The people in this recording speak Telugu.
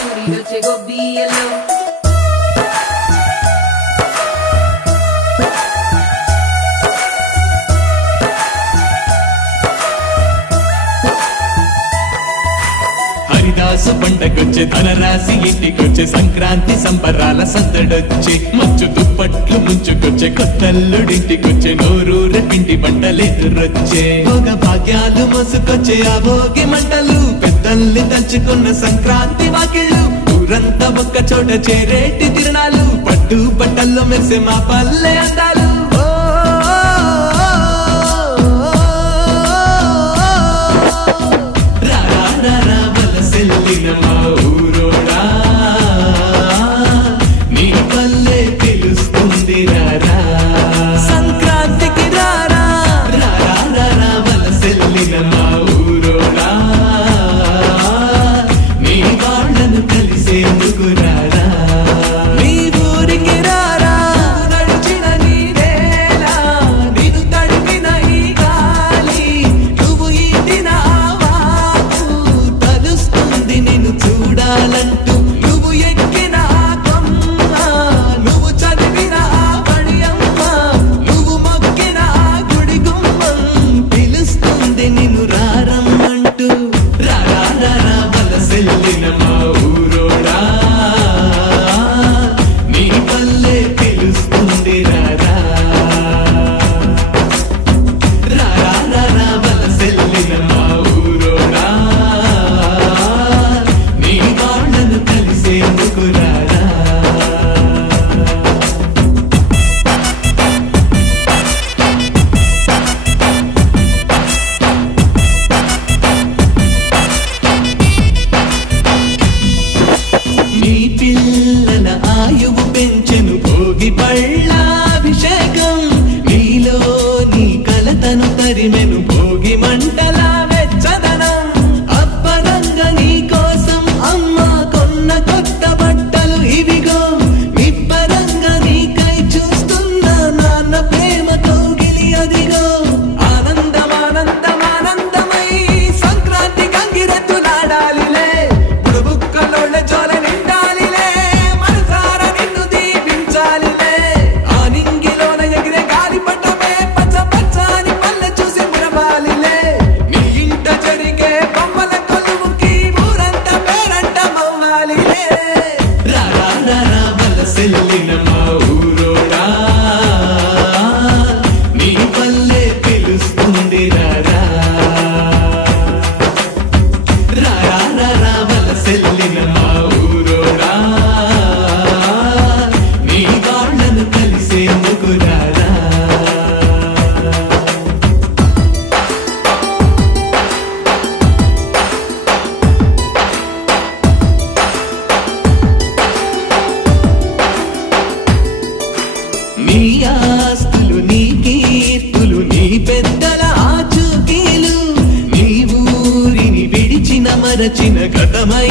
Dolce Gobbiello. హరిదాసు పండగొచ్చే ధనరాశి ఇంటికొచ్చే సంక్రాంతి సంబరాల సందడొచ్చే మంచు దుప్పట్లు ముంచుకొచ్చే కొత్తల్లుడింటికొచ్చే నోరూర పిండి వంటలెదురొచ్చే భోగ భాగ్యాలు మోసుకొచ్చే ఆ భోగి మంటలు పెద్దల్ని దంచుకున్న సంక్రాంతి వాకిళ్ళు ఊరంతా ఒక్క చోట చేరేటి తిరణాలు పట్టు బట్టల్లో మెరిసే మా పల్లె అందాలు మా ఊరోడా నీ పల్లె పిలుస్తుంది రారా సంక్రాంతికి రారా రారా రారా వలసెల్లిన మా ఊరోడా నీ వాళ్ళను కలిసేందుకు రారా నీ ఊరికి రారా నడిచిన నీదేలా నిన్ను తడిపిన ఈ గాలి నువ్వు ఈదిన నిన్ను చూడాలంటూ నువ్వు ఎక్కిన కొమ్మ నువ్వు చదివిన పడియమ్మ నువ్వు మొక్కిన గుడి గుమ్మం పిలుస్తుంది నిన్ను రారమ్మంటూ రారా రారా వలసెల్లిన మా ఊరోడా నీ పల్లె పిలుస్తుంది రారా రారా రారా వలసెల్లిన మా ఊరోడా కలిసేందుకు రారా నీ పిల్లల ఆయువు పెంచెను భోగి పళ్ళాభిషేకం నీలో నీ కలతను తరిమెను భోగి మంటల వెచ్చదనం అప్పనంగా నీ కోసం అమ్మ కొన్న కొత్త బట్టలు ఇవిగో నిబ్బరంగా నీకై చూస్తున్నా నాన్న ప్రేమ కౌగిలి అదిగో ఆనందం ఆనందం ఆనందమై సంక్రాంతి గంగిరెద్దులాడాలిలే బుడబుక్కలోళ్ళ జోల నిండాలిలే మనసారా నిన్ను దీపించాలిలే ఆ నింగిలోన ఎగిరే గాలి పట్టమే పచ్చ పచ్చని పల్లె చూసి మురవాలిలే నీ ఇంట జరిగే బొమ్మల కొలువుకి ఊరంతా పేరంట మవ్వాలిలే రారా రారా వలసెల్లిన మా ఊరోడా నీ పల్లె పిలుస్తుంది రారా రారా రారా వలసెల్లిన మా ఊరోడా నీ వాళ్ళను కలిసేందుకు రారా నీ ఆస్తులు నీ కీర్తులు నీ పెద్దల ఆచూకీలు నీ ఊరిని విడిచిన మరచిన గతమై